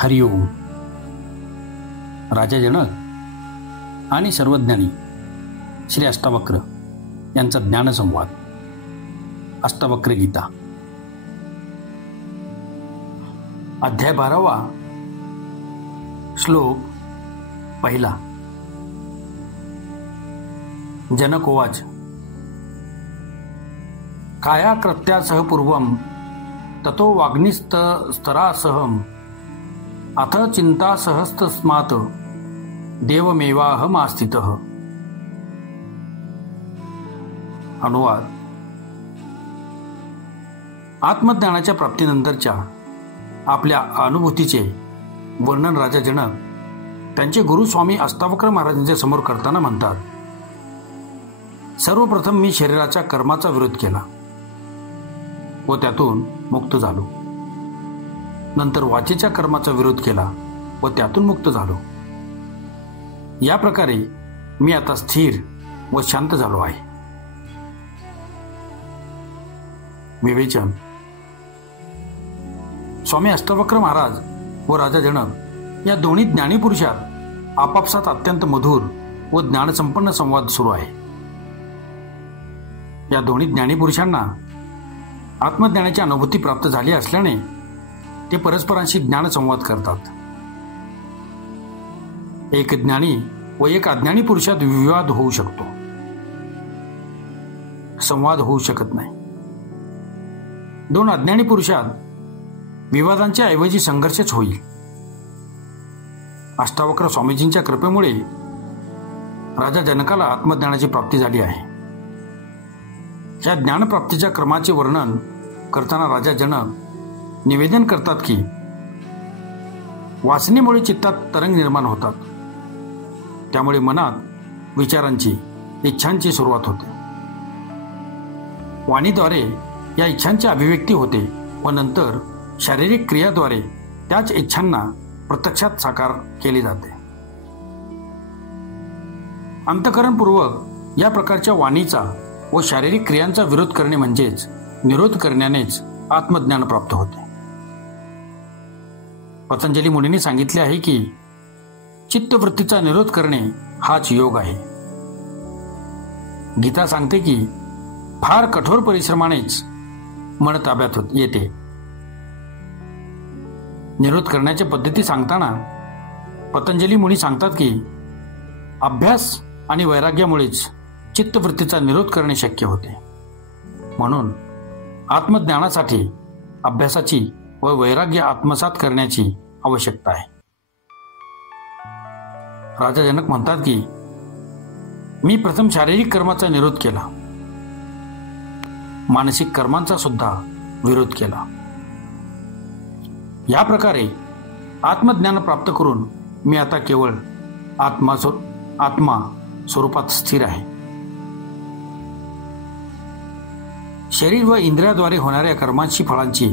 हरिओम. राजा जनक आणि सर्वज्ञानी श्री अष्टावक्र यांचा ज्ञानसंवाद. अष्टावक्र गीता अध्याय 12. श्लोक 1. जनकोवाच. काया कृत्यासह पूर्वं ततो वाग्निस्तरासहं अथ चिंतासहस्तस्मात् देवमेवाहमास्थितः. अनुवाद. आत्मज्ञानाच्या प्राप्तीनंतरच्या आपल्या अनुभूतीचे वर्णन राजा जनक त्यांचे गुरु स्वामी अष्टावक्र महाराजांच्या समोर करताना म्हणतात, सर्वप्रथम मी शरीराच्या कर्माचा विरोध केला व त्यातून मुक्त झालो. नंतर वाचेच्या कर्माचा विरोध केला व त्यातून मुक्त झालो. या प्रकारे मी आता स्थिर व शांत झालो आहे. विवेचन. स्वामी अष्टावक्र महाराज व राजा जनक या दोन्ही ज्ञानीपुरुषात आपापसात अत्यंत मधुर व ज्ञानसंपन्न संवाद सुरू आहे. या दोन्ही ज्ञानीपुरुषांना आत्मज्ञानाची अनुभूती प्राप्त झाली असल्याने ते परस्परांशी ज्ञानसंवाद करतात. एक ज्ञानी व एक अज्ञानी पुरुषात विवाद होऊ शकतो, संवाद होऊ शकत नाही. दोन अज्ञानी पुरुषात विवादांच्या ऐवजी संघर्षच होईल. अष्टावक्र स्वामीजींच्या कृपेमुळे राजा जनकाला आत्मज्ञानाची प्राप्ती झाली आहे. या ज्ञानप्राप्तीच्या क्रमाचे वर्णन करताना राजा जनक निवेदन करतात की वासनेमुळे चित्तात तरंग निर्माण होतात. त्यामुळे मनात विचारांची, इच्छांची सुरुवात होते. वाणीद्वारे या इच्छांची अभिव्यक्ती होते व नंतर शारीरिक क्रियाद्वारे त्याच इच्छांना प्रत्यक्षात साकार केले जाते. अंतःकरणपूर्वक या प्रकारच्या वाणीचा व शारीरिक क्रियांचा विरोध करणे म्हणजेच निरोध करण्यानेच आत्मज्ञान प्राप्त होते. पतंजली मुनींनी सांगितले आहे की चित्तवृत्तीचा निरोध करणे हाच योग आहे. गीता सांगते की फार कठोर परिश्रमानेच मन ताब्यात येते. निरोध करण्याच्या पद्धती सांगताना पतंजली मुनी सांगतात की अभ्यास आणि वैराग्यामुळेच चित्तवृत्तीचा निरोध करणे शक्य होते. म्हणून आत्मज्ञानासाठी अभ्यासाची व वैराग्य आत्मसात करण्याची आवश्यकता आहे. राजा जनक म्हणतात की मी प्रथम शारीरिक कर्माचा निरोध केला, मानसिक कर्मांचा सुद्धा विरोध केला. या प्रकारे आत्मज्ञान प्राप्त करून मी आता केवळ आत्मा स्वरूपात स्थिर आहे. शरीर व इंद्रियाद्वारे होणाऱ्या कर्मांची फळांची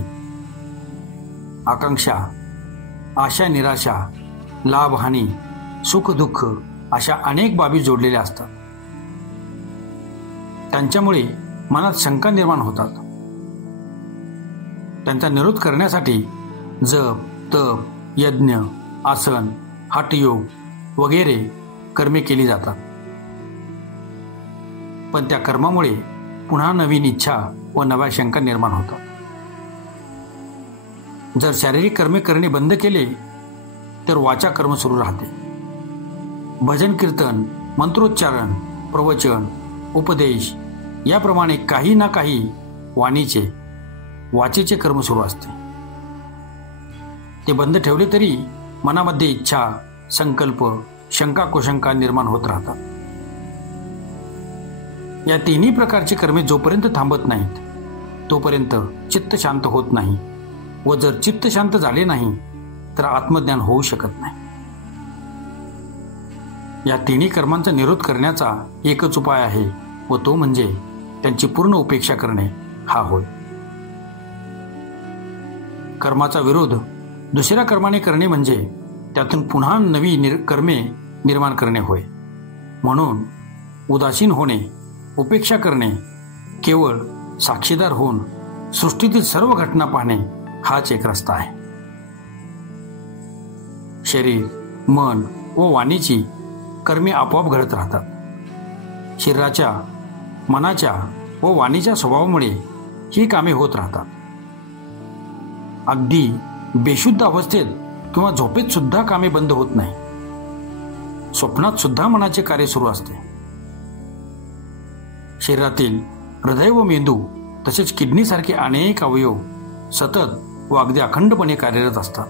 आकांक्षा, आशा निराशा, लाभ हानी, सुख दुःख अशा अनेक बाबी जोडलेल्या असतात. त्यांच्यामुळे मनात शंका निर्माण होतात. त्यांचा निरोध करण्यासाठी जप, तप, यज्ञ, आसन, हठयोग वगैरे कर्मे केली जातात. पण त्या कर्मामुळे पुन्हा नवीन इच्छा व नव्या शंका निर्माण होतात. जर शारीरिक कर्मे करणे बंद केले तर वाचा कर्म सुरू राहते. भजन, कीर्तन, मंत्रोच्चारण, प्रवचन, उपदेश याप्रमाणे काही ना काही वाचेचे कर्म सुरू असते. ते बंद ठेवले तरी मनामध्ये इच्छा, संकल्प, शंका कुशंका निर्माण होत राहतात. या तिन्ही प्रकारची कर्मे जोपर्यंत थांबत नाहीत तोपर्यंत चित्त शांत होत नाही व जर चित्त शांत झाले नाही तर आत्मज्ञान होऊ शकत नाही. या तिन्ही कर्मांचा निरोध करण्याचा एकच उपाय आहे व तो म्हणजे त्यांची पूर्ण उपेक्षा करणे हा होय. कर्माचा विरोध दुसऱ्या कर्माने करणे म्हणजे त्यातून पुन्हा नवी कर्मे निर्माण करणे होय. म्हणून उदासीन होणे, उपेक्षा करणे, केवळ साक्षीदार होऊन सृष्टीतील सर्व घटना पाहणे हाच एक रस्ता आहे. शरीर, मन व वाणीची कर्मे आपोआप घडत राहतात. शरीराच्या, मनाच्या व वाणीच्या स्वभावामुळे ही कामे होत राहतात. अगदी बेशुद्ध अवस्थेत किंवा झोपेत सुद्धा कामे बंद होत नाही. स्वप्नात सुद्धा मनाचे कार्य सुरू असते. शरीरातील हृदय व मेंदू तसेच किडनीसारखे अनेक अवयव सतत व अगदी अखंडपणे कार्यरत असतात.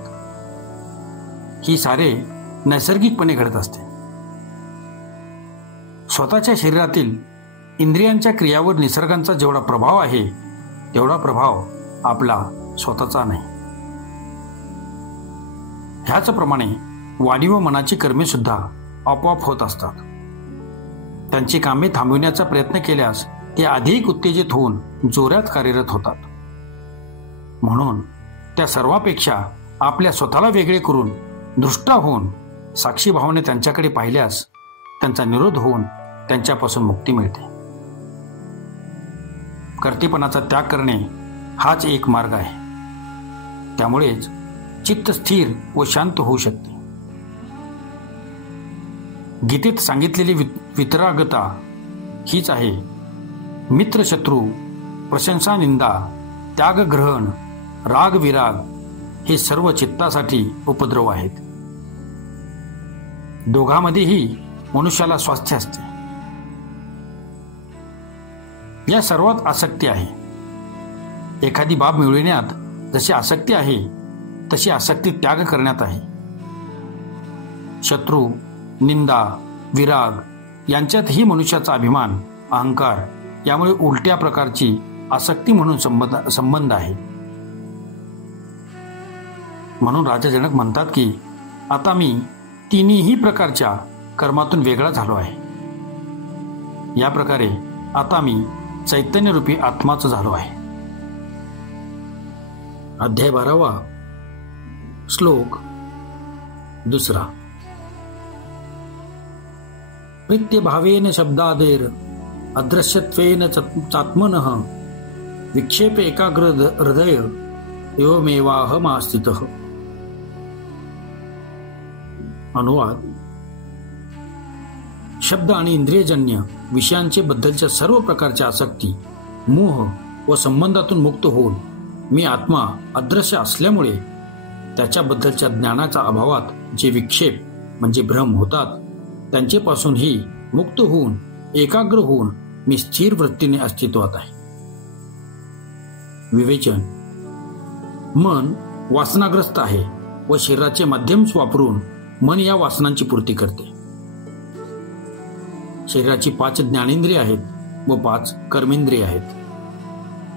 ही सारे नैसर्गिकपणे घडत असते. स्वतःच्या शरीरातील इंद्रियांच्या क्रियावर निसर्गाचा जेवढा प्रभाव आहे तेवढा प्रभाव आपला स्वतःचा नाही. ह्याचप्रमाणे वाणी व मनाची कर्मे सुद्धा आपोआप होत असतात. त्यांची कामे थांबविण्याचा प्रयत्न केल्यास ते अधिक उत्तेजित होऊन जोरात कार्यरत होतात. म्हणून त्या सर्वापेक्षा आपल्या स्वतःला वेगळे करून दृष्टा होऊन साक्षी भावाने त्यांच्याकडे पाहिल्यास त्यांचा निरोध होऊन त्यांच्यापासून मुक्ती मिळते. कर्तेपणाचा त्याग करणे हाच एक मार्ग आहे. त्यामुळेच चित्त स्थिर व शांत होऊ शकते. गीतेत सांगितलेली वितरागता हीच आहे. मित्र शत्रू, प्रशंसा निंदा, त्याग ग्रहण, राग विराग हे सर्व चित्तासाठी उपद्रव आहेत. दोघांमध्येही मनुष्याला स्वास्थ्य असते. या सर्वात आसक्ती आहे. एखादी बाब मिळविण्यात जशी आसक्ती आहे तशी आसक्ती त्याग करण्यात आहे. शत्रू, निंदा, विराग यांच्यातही मनुष्याचा अभिमान, अहंकार यामुळे उलट्या प्रकारची आसक्ती म्हणून संबंध आहे. म्हणून राजा जनक म्हणतात की आता मी तिन्ही प्रकारच्या कर्मातून वेगळा झालो आहे. या प्रकारे आता मी चैतन्यरूपी आत्माच झालो आहे. अध्याय 12 श्लोक 2. प्रीत्यभावेन शब्दादेर अदृश्यत्वेन चात्मनः विक्षेप एकाग्र हृदय एवमेवाहमास्थितः. अनुवाद. शब्द आणि इंद्रियजन्य विषयांचे बद्दलच्या सर्व प्रकारच्या आसक्ती, मोह व संबंधातून मुक्त होऊन मी आत्मा अदृश्य असल्यामुळे त्याच्याबद्दलच्या ज्ञानाच्या अभावात जे विक्षेप म्हणजे भ्रम होतात त्यांचेपासूनही मुक्त होऊन एकाग्र होऊन मी स्थिर वृत्तीने अस्तित्वात आहे. विवेचन. मन वासनाग्रस्त आहे व शरीराचे माध्यम वापरून मन या वासनांची पूर्ती करते. शरीराची 5 ज्ञानेंद्रिय आहेत व 5 कर्मेंद्रिय आहेत.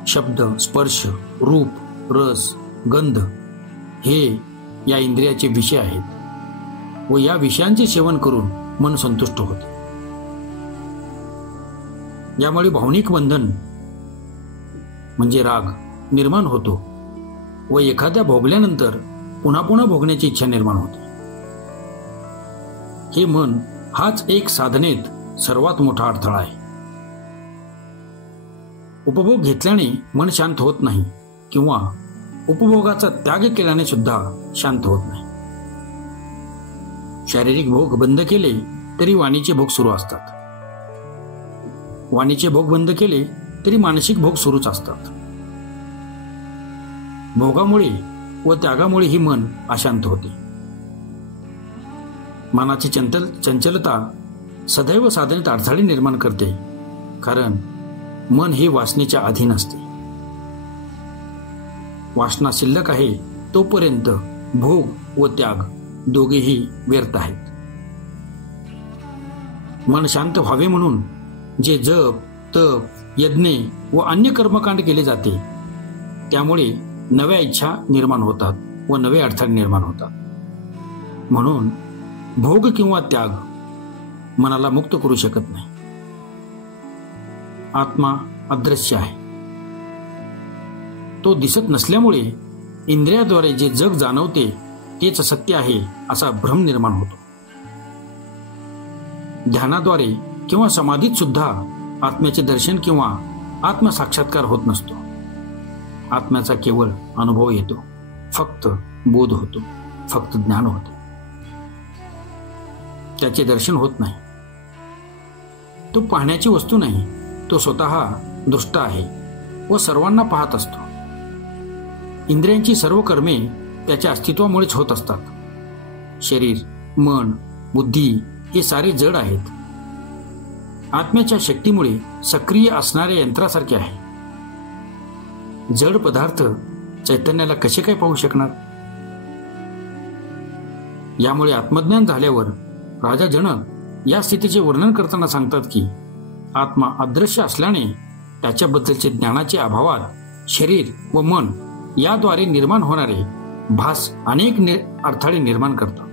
शब्द, स्पर्श, रूप, रस, गंध हे या इंद्रियाचे विषय आहेत व या विषयांचे सेवन करून मन संतुष्ट होते. यामुळे भावनिक बंधन म्हणजे राग निर्माण होतो व एखाद्या भोगल्यानंतर पुन्हा पुन्हा भोगण्याची इच्छा निर्माण होते. हे मन हाच एक साधनेत सर्वात मोठा अडथळा आहे. उपभोग घेतल्याने मन शांत होत नाही किंवा उपभोगाचा त्याग केल्याने सुद्धा शांत होत नाही. शारीरिक भोग बंद केले तरी वाणीचे भोग सुरू असतात. वाणीचे भोग बंद केले तरी मानसिक भोग सुरूच असतात. भोगामुळे व त्यागामुळे ही मन अशांत होते. मनाची चंचलता सदैव साधनेत अडथळे निर्माण करते, कारण मन हे वासनेच्या अधीन असते. वासना शिल्लक आहे तोपर्यंत भोग व त्याग दोघेही व्यर्थ आहेत. मन शांत व्हावे म्हणून जे जप, तप, यज्ञ व अन्य कर्मकांड केले जाते त्यामुळे नव्या इच्छा निर्माण होतात व नवे अडथळे निर्माण होतात. म्हणून भोग किंवा त्याग मनाला मुक्त करू शकत नाही. आत्मा अदृश्य आहे. तो दिसत नसल्यामुळे इंद्रियाद्वारे जे जग जाणवते तेच सत्य आहे असा भ्रम निर्माण होतो. ध्यानाद्वारे किंवा समाधीत सुद्धा आत्म्याचे दर्शन किंवा आत्मसाक्षात्कार होत नसतो. आत्म्याचा केवळ अनुभव येतो, फक्त बोध होतो, फक्त ज्ञान होते. त्याचे दर्शन होत नाही. तो पाहण्याची वस्तू नाही, तो स्वतः दृष्ट आहे व सर्वांना पाहत असतो. इंद्रियांची सर्व कर्मे त्याच्या अस्तित्वामुळेच होत असतात. शरीर, मन, बुद्धी हे सारे जड आहेत. आत्म्याच्या शक्तीमुळे सक्रिय असणाऱ्या यंत्रासारखे आहे. जड पदार्थ चैतन्याला कसे काय पाहू शकणार? यामुळे आत्मज्ञान झाल्यावर राजा जनक या स्थितीचे वर्णन करताना सांगतात की आत्मा अदृश्य असल्याने त्याच्याबद्दलचे ज्ञानाचे अभावात शरीर व मन याद्वारे निर्माण होणारे भास अनेक अडथळे निर्माण करतात.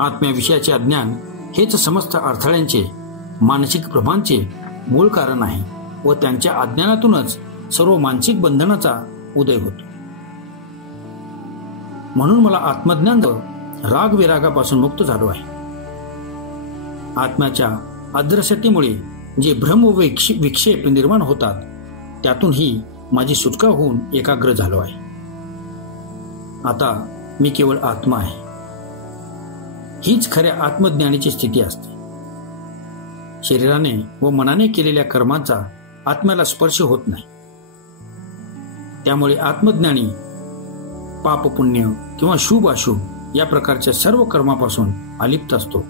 आत्म्याविषयाचे अज्ञान हेच समस्त अडथळ्यांचे, मानसिक भ्रमांचे मूळ कारण आहे व त्यांच्या अज्ञानातूनच सर्व मानसिक बंधनाचा उदय होतो. म्हणून मला आत्मज्ञान राग विरागापासून मुक्त झालो आहे. आत्म्याच्या अदृश्यतेमुळे जे भ्रम व विक्षेप निर्माण होतात त्यातूनही माझी सुटका होऊन एकाग्र झालो आहे. आता मी केवळ आत्मा आहे. हीच खऱ्या आत्मज्ञानाची स्थिती असते. शरीराने व मनाने केलेल्या कर्मांचा आत्म्याला स्पर्श होत नाही. त्यामुळे आत्मज्ञानी पाप पुण्य किंवा शुभ अशुभ या प्रकारच्या सर्व कर्मापासून अलिप्त असतो.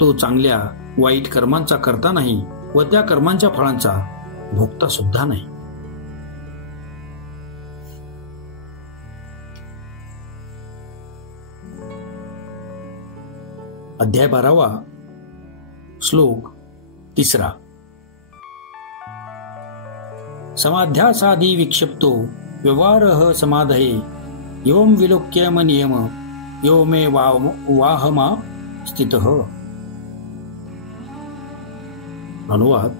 तो चांगल्या वाईट कर्मांचा करता नाही व त्या कर्मांच्या फळांचा भोगता सुद्धा नाही. अध्याय 12, श्लोक 3. समाध्यासादी विक्षिप्तो व्यवहारः समाधये एवं विलोक्य नियम यो मे वाहमा स्थितः. अनुवाद: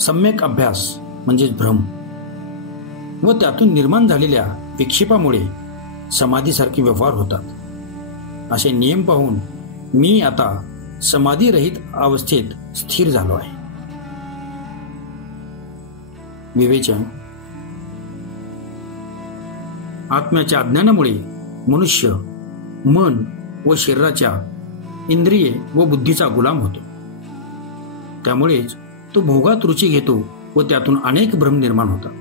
सम्यक अभ्यास म्हणजेच भ्रम व त्यातून निर्माण झालेल्या विक्षेपामुळे समाधीसारखे व्यवहार होतात. असे नियम पाहून मी आता समाधीरहित अवस्थेत स्थिर झालो आहे. विवेचन: आत्म्याच्या अज्ञानामुळे मनुष्य मन व शरीराच्या इंद्रिये व बुद्धीचा गुलाम होतो. त्यामुळेच तो भोगात रुची घेतो व त्यातून अनेक भ्रम निर्माण होतात.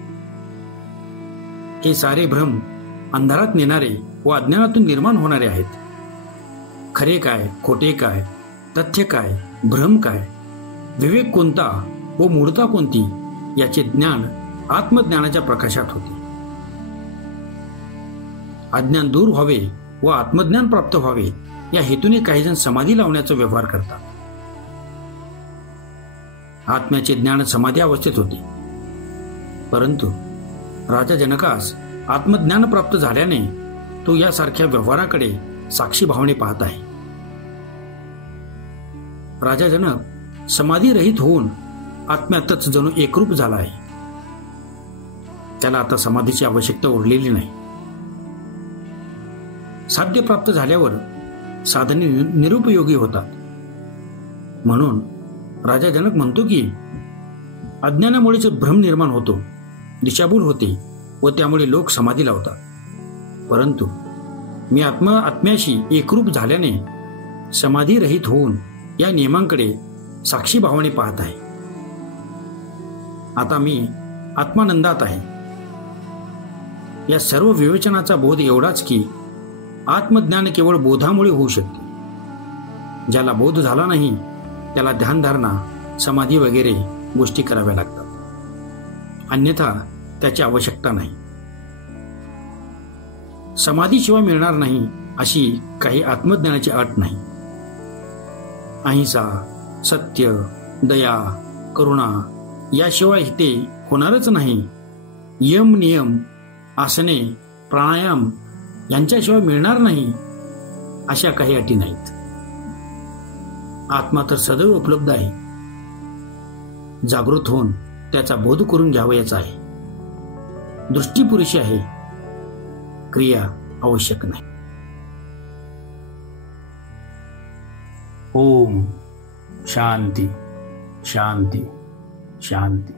हे सारे भ्रम अंधारात नेणारे व अज्ञानातून निर्माण होणारे आहेत. खरे काय, खोटे काय, तथ्य काय, भ्रम काय, विवेक कोणता व मूढता कोणती याचे ज्ञान आत्मज्ञानाच्या प्रकाशात होते. अज्ञान दूर व्हावे व आत्मज्ञान प्राप्त व्हावे या हेतूने काही जण समाधी लावण्याचा व्यवहार करतात. आत्म्याचे ज्ञान समाधी अवस्थेत होते. परंतु राजा जनकास आत्मज्ञान प्राप्त झाल्याने तो यासारख्या व्यवहाराकडे साक्षी भावने पाहत आहे. राजा जनक समाधी रहित होऊन आत्म्यातच जणू एकरूप झाला आहे. त्याला आता समाधीची आवश्यकता उरलेली नाही. साध्य प्राप्त झाल्यावर साधने निरुपयोगी होतात. म्हणून राजा जनक म्हणतो की अज्ञानामुळेच भ्रम निर्माण होतो, दिशाभूल होते व त्यामुळे लोक समाधी लावतात. परंतु मी आत्म्याशी एकरूप झाल्याने समाधी रहित होऊन या नियमांकडे साक्षी भावाने पाहत आहे. आता मी आत्मानंदात आहे. या सर्व विवेचनाचा बोध एवढाच की आत्मज्ञान केवळ बोधामुळे होऊ शकते. ज्याला बोध झाला नाही त्याला ध्यानधारणा, समाधी वगैरे गोष्टी कराव्या लागतात. अन्यथा त्याची आवश्यकता नाही. समाधीशिवाय मिळणार नाही अशी काही आत्मज्ञानाची अट नाही. अहिंसा, सत्य, दया, करुणा याशिवाय ते होणारच नाही. यम, नियम, आसने, प्राणायाम यांच्याशिवाय मिळणार नाही अशा काही अटी नाहीत. आत्मा तर सदैव उपलब्ध आहे. जागृत होऊन त्याचा बोध करून घ्यावयाचा आहे. दृष्टी पुरेशी आहे, क्रिया आवश्यक नाही. ओम शांती शांती शांती.